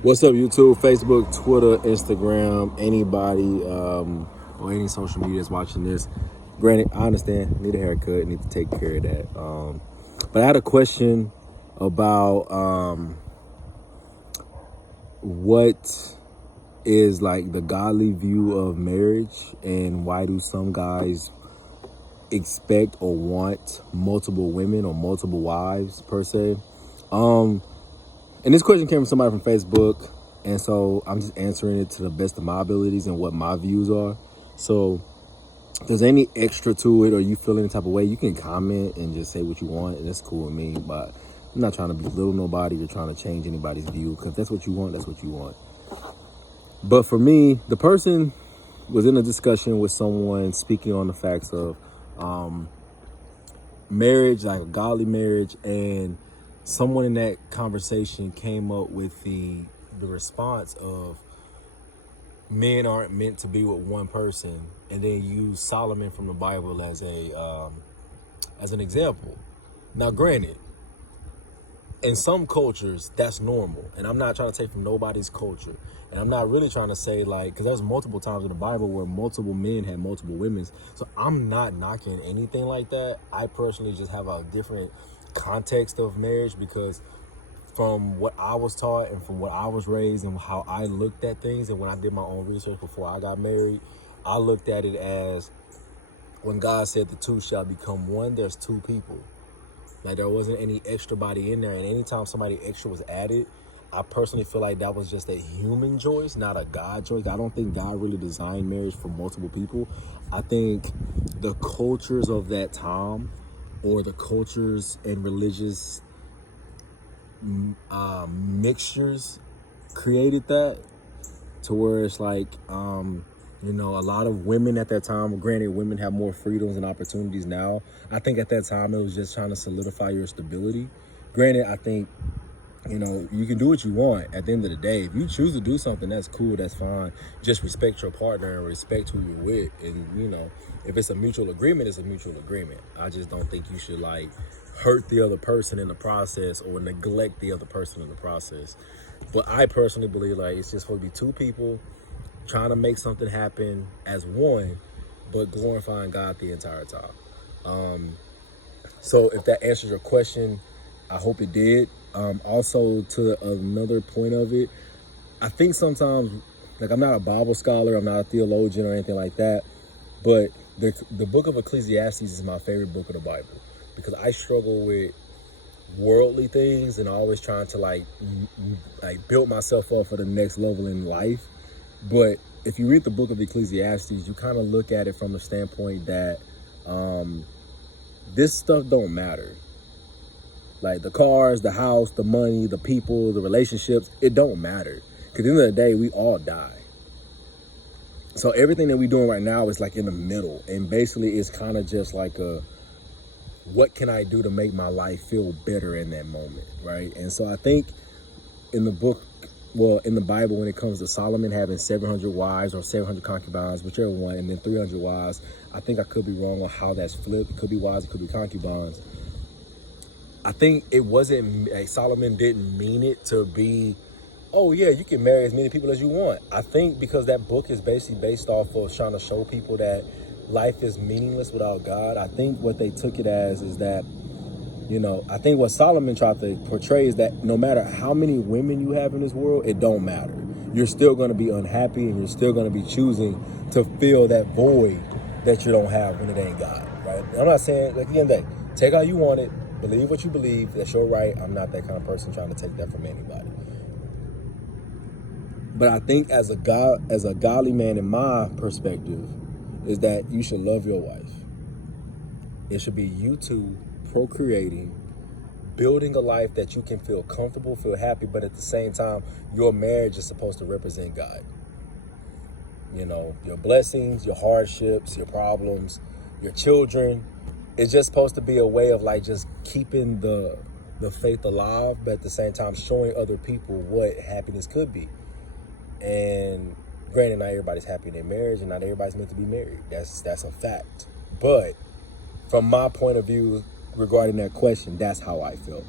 What's up, YouTube, Facebook, Twitter, Instagram, anybody or any social media that's watching this? Granted, I understand, need a haircut, need to take care of that. But I had a question about what is like the godly view of marriage, and why do some guys expect or want multiple women or multiple wives per se? And this question came from somebody from Facebook, and so I'm just answering it to the best of my abilities and what my views are. So if there's any extra to it or you feel any type of way, you can comment and just say what you want, and that's cool with me. But I'm not trying to belittle nobody or trying to change anybody's view, because if that's what you want, that's what you want. But for me, the person was in a discussion with someone speaking on the facts of marriage, like a godly marriage, and someone in that conversation came up with the response of men aren't meant to be with one person, and then use Solomon from the Bible as an example. Now, granted, in some cultures that's normal, and I'm not trying to take from nobody's culture, and I'm not really trying to say like, because there was multiple times in the Bible where multiple men had multiple women, so I'm not knocking anything like that. I personally just have a different context of marriage, because from what I was taught and from what I was raised and how I looked at things, and when I did my own research before I got married, I looked at it as when God said the two shall become one, there's two people. Like, there wasn't any extra body in there, and anytime somebody extra was added, I personally feel like that was just a human choice, not a God choice. I don't think God really designed marriage for multiple people. I think the cultures of that time, or the cultures and religious mixtures, created that to where it's like, a lot of women at that time, granted, women have more freedoms and opportunities now. I think at that time it was just trying to solidify your stability. Granted, I think, you can do what you want at the end of the day. If you choose to do something, that's cool, that's fine. Just respect your partner and respect who you're with. And, if it's a mutual agreement, it's a mutual agreement. I just don't think you should, like, hurt the other person in the process or neglect the other person in the process. But I personally believe, like, it's just supposed to be two people trying to make something happen as one, but glorifying God the entire time. So if that answers your question, I hope it did. Also, to another point of it, I think sometimes, like, I'm not a Bible scholar, I'm not a theologian or anything like that, but the book of Ecclesiastes is my favorite book of the Bible, because I struggle with worldly things and always trying to like build myself up for the next level in life. But if you read the book of Ecclesiastes, you kind of look at it from the standpoint that this stuff don't matter. Like the cars, the house, the money, the people, the relationships, it don't matter. Because at the end of the day, we all die. So everything that we're doing right now is like in the middle. And basically it's kind of just like what can I do to make my life feel better in that moment, right? And so I think in the Bible, when it comes to Solomon having 700 wives or 700 concubines, whichever one, and then 300 wives, I think I could be wrong on how that's flipped. It could be wives, it could be concubines. I think it wasn't, like, Solomon didn't mean it to be, oh yeah, you can marry as many people as you want. I think because that book is basically based off of trying to show people that life is meaningless without God. I think what they took it as is that, I think what Solomon tried to portray is that no matter how many women you have in this world, it don't matter. You're still going to be unhappy, and you're still going to be choosing to fill that void that you don't have when it ain't God, right? I'm not saying, like, again, that take how you want it, believe what you believe, that's your right. I'm not that kind of person trying to take that from anybody. But I think as a godly man, in my perspective, is that you should love your wife. It should be you two procreating, building a life that you can feel comfortable, feel happy, but at the same time, your marriage is supposed to represent God. Your blessings, your hardships, your problems, your children. It's just supposed to be a way of like just keeping the faith alive, but at the same time showing other people what happiness could be. And granted, not everybody's happy in their marriage, and not everybody's meant to be married. That's a fact. But from my point of view regarding that question, that's how I feel.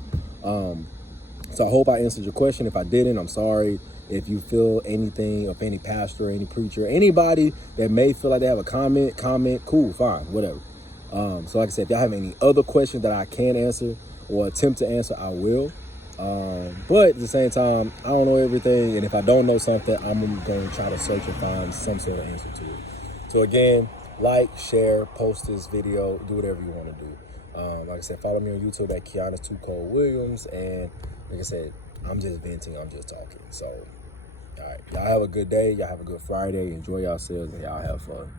So I hope I answered your question. If I didn't, I'm sorry. If you feel anything, of any pastor, any preacher, anybody that may feel like they have a comment, cool, fine, whatever. So like I said, if y'all have any other questions that I can answer or attempt to answer, I will. But at the same time, I don't know everything. And if I don't know something, I'm going to try to search and find some sort of answer to it. So again, like, share, post this video, do whatever you want to do. Like I said, follow me on YouTube at Keanis2ColeWilliams. And like I said, I'm just venting, I'm just talking. So, all right, y'all have a good day. Y'all have a good Friday. Enjoy yourselves and y'all have fun.